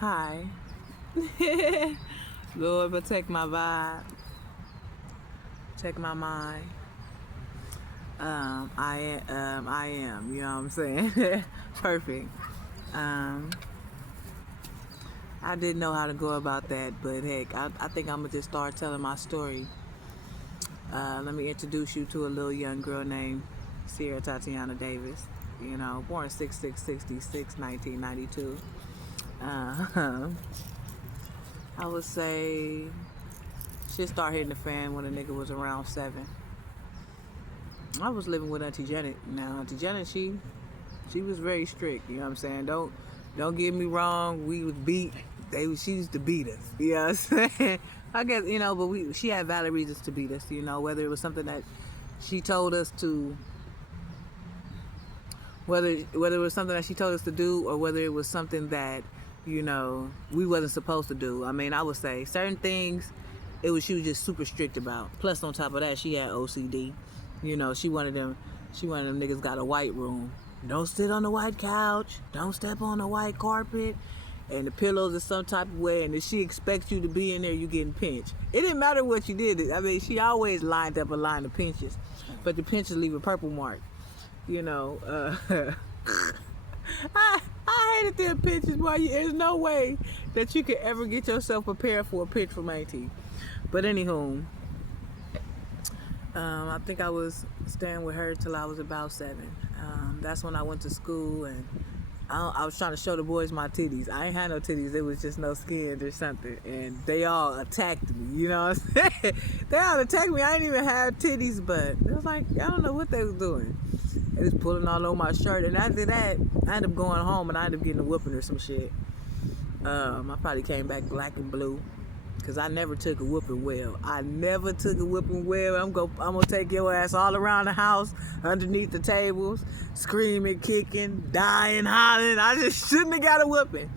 Hi. Lord, protect my vibe, protect my mind. I am, you know what I'm saying? Perfect. Um, I didn't know how to go about that, but heck, I think I'm gonna just start telling my story. Let me introduce you to a little young girl named Sierra Tatiana Davis. You know, born 6/6/66, 1992. Uh, I would say shit started hitting the fan when a nigga was around 7. I was living with Auntie Janet. Now Auntie Janet, she was very strict. You know what I'm saying? Don't get me wrong. We was beat. She used to beat us. You know what I'm saying? I guess but she had valid reasons to beat us. You know, whether it was something that she told us to, whether it was something that she told us to do, or whether it was something that we wasn't supposed to do. I mean, I would say certain things, she was just super strict about. Plus, on top of that, she had OCD. You know, she wanted them niggas got a white room. Don't sit on the white couch. Don't step on the white carpet. And the pillows are some type of way. And if she expects you to be in there, you getting pinched. It didn't matter what you did. I mean, she always lined up a line of pinches. But the pinches leave a purple mark. You know, I hated them pinches, boy. There's no way that you could ever get yourself prepared for a pinch from Auntie. But anywho, I think I was staying with her till I was about 7. That's when I went to school, and I was trying to show the boys my titties. I ain't had no titties. It was just no skin or something. And they all attacked me, you know what I'm saying? They all attacked me. I didn't even have titties, but it was like, I don't know what they was doing. They was pulling all over my shirt. And after that, I ended up going home, and I ended up getting a whooping or some shit. I probably came back black and blue. Because I never took a whooping well. I'm going to take your ass all around the house, underneath the tables, screaming, kicking, dying, hollering. I just shouldn't have got a whooping.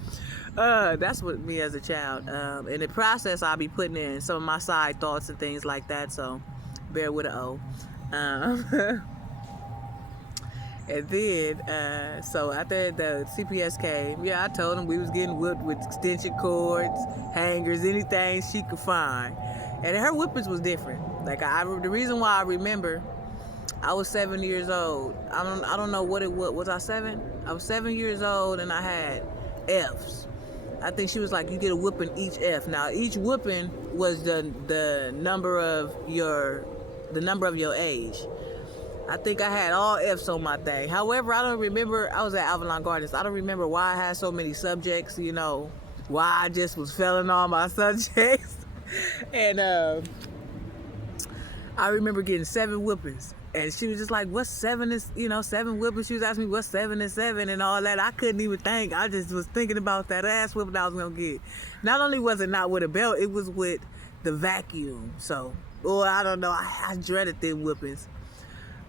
That's what me as a child. In the process, I'll be putting in some of my side thoughts and things like that. So bear with an O. And then, so after the CPS came, I told him we was getting whipped with extension cords, hangers, anything she could find. And her whippings was different. Like, the reason why I remember, I was 7 years old. I don't know what it was. Was I 7? I was 7 years old, and I had F's. I think she was like, you get a whooping each F. Now, each whooping was the number of your age. I think I had all F's on my thing. However, I don't remember. I was at Avalon Gardens. I don't remember why I had so many subjects, why I just was failing all my subjects. And I remember getting 7 whoopings. And she was just like, what's 7 is, 7 whoopings. She was asking me what's 7 and 7 and all that. I couldn't even think. I just was thinking about that ass whooping I was going to get. Not only was it not with a belt, it was with the vacuum. So, I don't know. I dreaded them whoopings.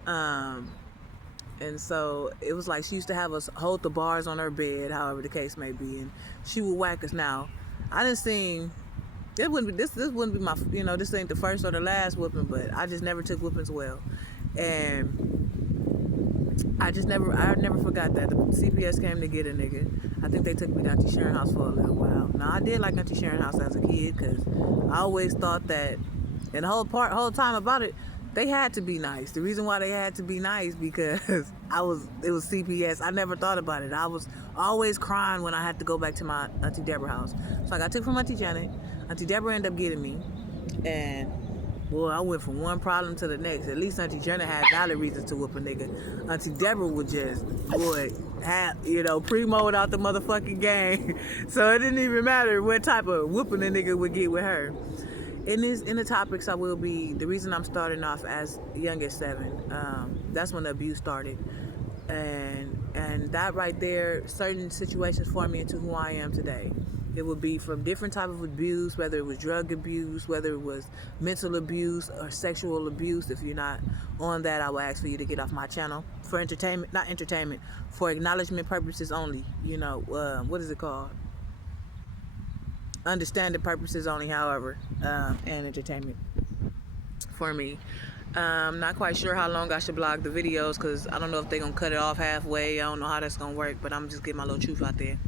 And so it was like she used to have us hold the bars on her bed, however the case may be, and she would whack us. Now, I didn't see this wouldn't be my, this ain't the first or the last whooping, but I just never took whoopings well, and I never forgot that the CPS came to get a nigga. I think they took me to Auntie Sharon house for a little while. Now, I did like Auntie Sharon house as a kid because I always thought that, and the whole time about it, they had to be nice. The reason why they had to be nice because it was CPS. I never thought about it. I was always crying when I had to go back to my Auntie Deborah house. So I got took from Auntie Janet. Auntie Deborah ended up getting me. And, I went from one problem to the next. At least Auntie Janet had valid reasons to whoop a nigga. Auntie Deborah would just, primoed out the motherfucking game. So it didn't even matter what type of whooping a nigga would get with her. In the topics, the reason I'm starting off as young as 7, that's when the abuse started. And that right there, certain situations formed me into who I am today. It would be from different type of abuse, whether it was drug abuse, whether it was mental abuse or sexual abuse. If you're not on that, I will ask for you to get off my channel for for acknowledgement purposes only. What is it called? Understanding purposes only, however, and entertainment for me. Not quite sure how long I should blog the videos because I don't know if they're going to cut it off halfway. I don't know how that's going to work, but I'm just getting my little truth out there.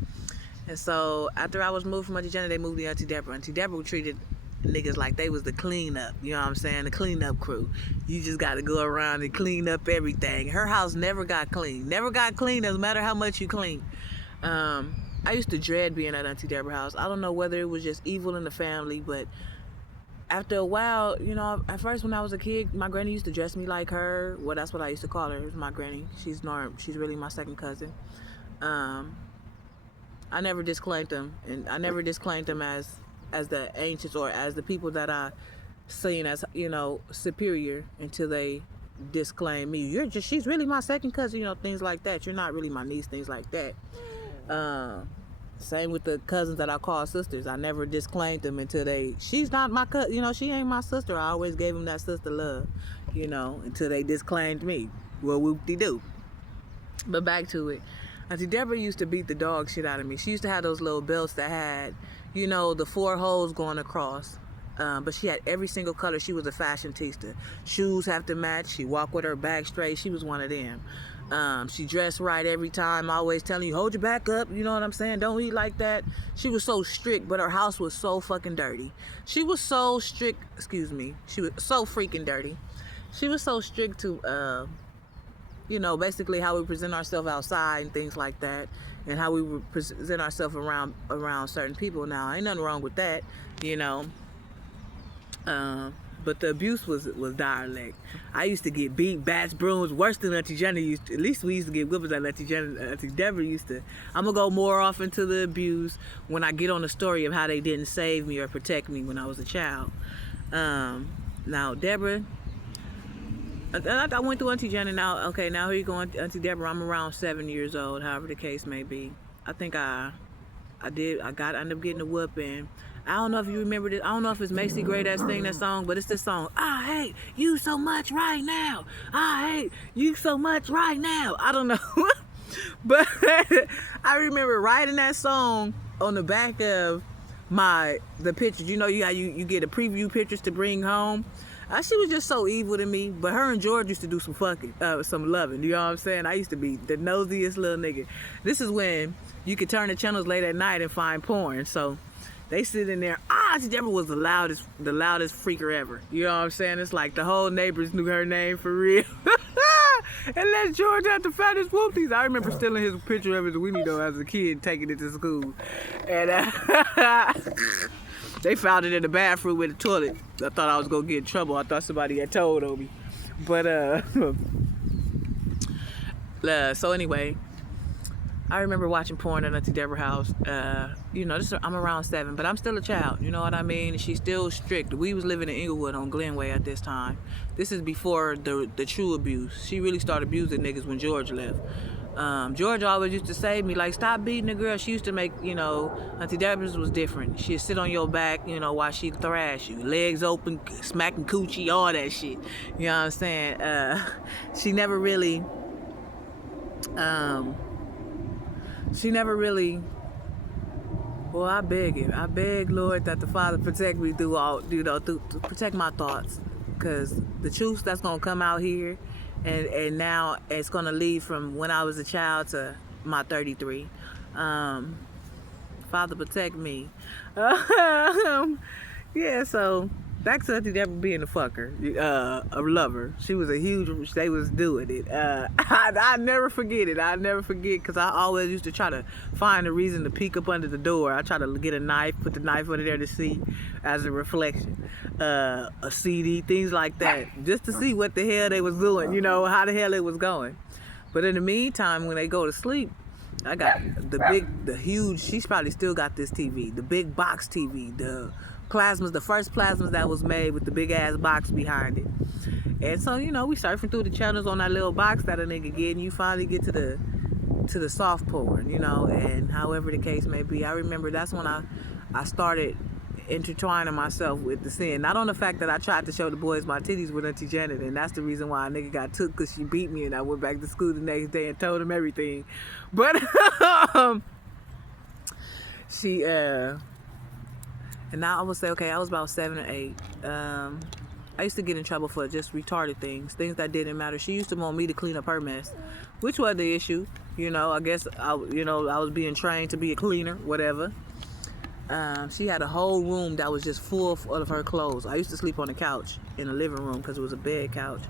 And so after I was moved from Auntie Janet, they moved to Auntie Deborah. Auntie Deborah treated niggas like they was the cleanup. You know what I'm saying? The cleanup crew. You just got to go around and clean up everything. Her house never got clean. Never got clean, no matter how much you clean. I used to dread being at Auntie Deborah's house. I don't know whether it was just evil in the family, but after a while, you know, at first when I was a kid, my granny used to dress me like her. Well, that's what I used to call her. It was my granny. She's really my second cousin. I never disclaimed them, and I never disclaimed them as the ancients or as the people that I seen as, you know, superior until they disclaim me. She's really my second cousin, you know, things like that. You're not really my niece, things like that. Same with the cousins that I call sisters. I never disclaimed them until she's not my cousin, you know, she ain't my sister. I always gave them that sister love, you know, until they disclaimed me. Well, whoop-de-doo. But back to it. Auntie Deborah used to beat the dog shit out of me. She used to have those little belts that had, you know, the 4 holes going across. But she had every single color. She was a fashionista. Shoes have to match. She walked with her back straight. She was one of them. She dressed right every time, always telling you, hold your back up, you know what I'm saying? Don't eat like that. She was so strict, but her house was so fucking dirty. She was so strict, she was so freaking dirty. She was so strict to, you know, basically how we present ourselves outside and things like that, and how we would present ourselves around certain people. Now, ain't nothing wrong with that, you know. But the abuse was dialect. I used to get beat, bats, brooms, worse than Auntie Jenny used to. At least we used to get whippers at Auntie Jenny. Auntie Deborah used to. I'm going to go more off into the abuse when I get on the story of how they didn't save me or protect me when I was a child. Now, Deborah, I went through Auntie Jenny. Now, okay, now here you go, Auntie Deborah. I'm around 7 years old, however the case may be. I think I ended up getting a whooping. I don't know if you remember this. I don't know if it's Macy Gray that sang that song, but it's this song. I hate you so much right now. I hate you so much right now. I don't know. But I remember writing that song on the back of the pictures. You know, you get a preview pictures to bring home. She was just so evil to me. But her and George used to do some loving. You know what I'm saying? I used to be the nosiest little nigga. This is when you could turn the channels late at night and find porn. So they sit in there. Auntie Deborah was the loudest freaker ever. You know what I'm saying? It's like the whole neighbors knew her name for real. And let George have the fattest whoopties. I remember stealing his picture of his weenie though as a kid, taking it to school. And they found it in the bathroom with the toilet. I thought I was gonna get in trouble. I thought somebody had told on me. But so anyway, I remember watching porn at Auntie Deborah's house. You know, I'm around 7, but I'm still a child. You know what I mean? And she's still strict. We was living in Inglewood on Glenway at this time. This is before the true abuse. She really started abusing niggas when George left. George always used to say to me, like, stop beating the girl. She used to make, you know, Auntie Deborah's was different. She'd sit on your back, you know, while she'd thrash you. Legs open, smacking coochie, all that shit. You know what I'm saying? She never really... well, I beg Lord that the Father protect me through all, you know, to protect my thoughts, because the truth that's gonna come out here, and now it's gonna lead from when I was a child to my 33. Father protect me. Yeah, so back to Auntie Deborah being a fucker, a lover. She was they was doing it. I never forget it. I never forget, because I always used to try to find a reason to peek up under the door. I try to get a knife, put the knife under there to see as a reflection. A CD, things like that, just to see what the hell they was doing, you know, how the hell it was going. But in the meantime, when they go to sleep, I got the huge, she's probably still got this TV, the big box TV, the first plasmas that was made with the big ass box behind it. And so, you know, we surfing through the channels on that little box that a nigga get, and you finally get to the soft porn, you know, and however the case may be. I remember that's when I started intertwining myself with the sin. Not on the fact that I tried to show the boys my titties with Auntie Janet, and that's the reason why a nigga got took, because she beat me and I went back to school the next day and told him everything. But she and now I would say, okay, I was about 7 or 8. I used to get in trouble for just retarded things that didn't matter. She used to want me to clean up her mess, which wasn't the issue. You know, I guess I was being trained to be a cleaner, whatever. She had a whole room that was just full of her clothes. I used to sleep on the couch in the living room because it was a bed couch.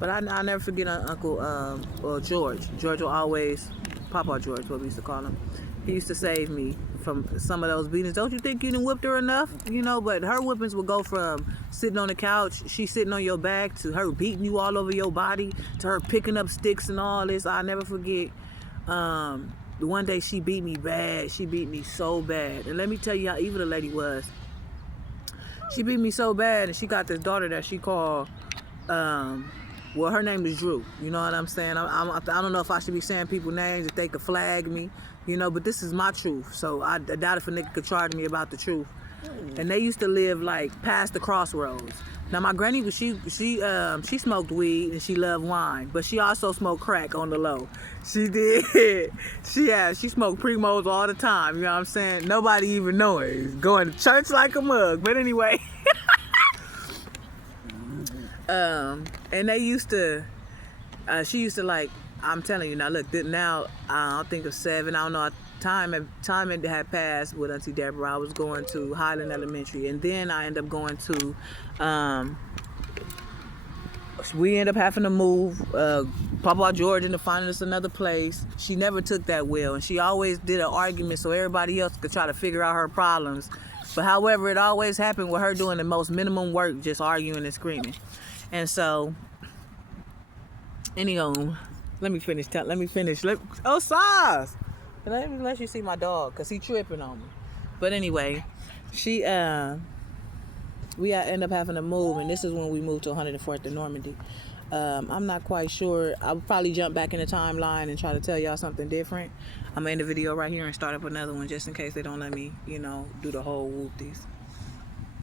But I never forget Uncle George. George will always, Papa George, what we used to call him. He used to save me from some of those beatings. Don't you think you done whipped her enough? You know, but her whippings would go from sitting on the couch, she sitting on your back, to her beating you all over your body, to her picking up sticks and all this. I'll never forget. The one day she beat me bad. She beat me so bad. And let me tell you how evil the lady was. She beat me so bad, and she got this daughter that she called, well, her name is Drew. You know what I'm saying? I don't know if I should be saying people's names if they could flag me, you know, but this is my truth. So I doubt if a nigga could charge me about the truth. And they used to live like past the crossroads. Now my granny, she smoked weed and she loved wine, but she also smoked crack on the low. She did. She smoked Primos all the time. You know what I'm saying? Nobody even know it. Going to church like a mug. But anyway. And they used to, she used to like, I'm telling you now, look, now I'll think of 7, I don't know, time had passed with Auntie Deborah. I was going to Highland Elementary, and then I ended up going to, we ended up having to move, Papa George ended up finding us another place. She never took that well, and she always did an argument so everybody else could try to figure out her problems. But however, it always happened with her doing the most minimum work, just arguing and screaming. And so, anyhow, let me finish. Oh, Saz! Let me let you see my dog, because he tripping on me. But anyway, we end up having to move, and this is when we moved to 104th in Normandy. I'm not quite sure. I'll probably jump back in the timeline and try to tell y'all something different. I'm going to end the video right here and start up another one just in case they don't let me, do the whole whoop-dies.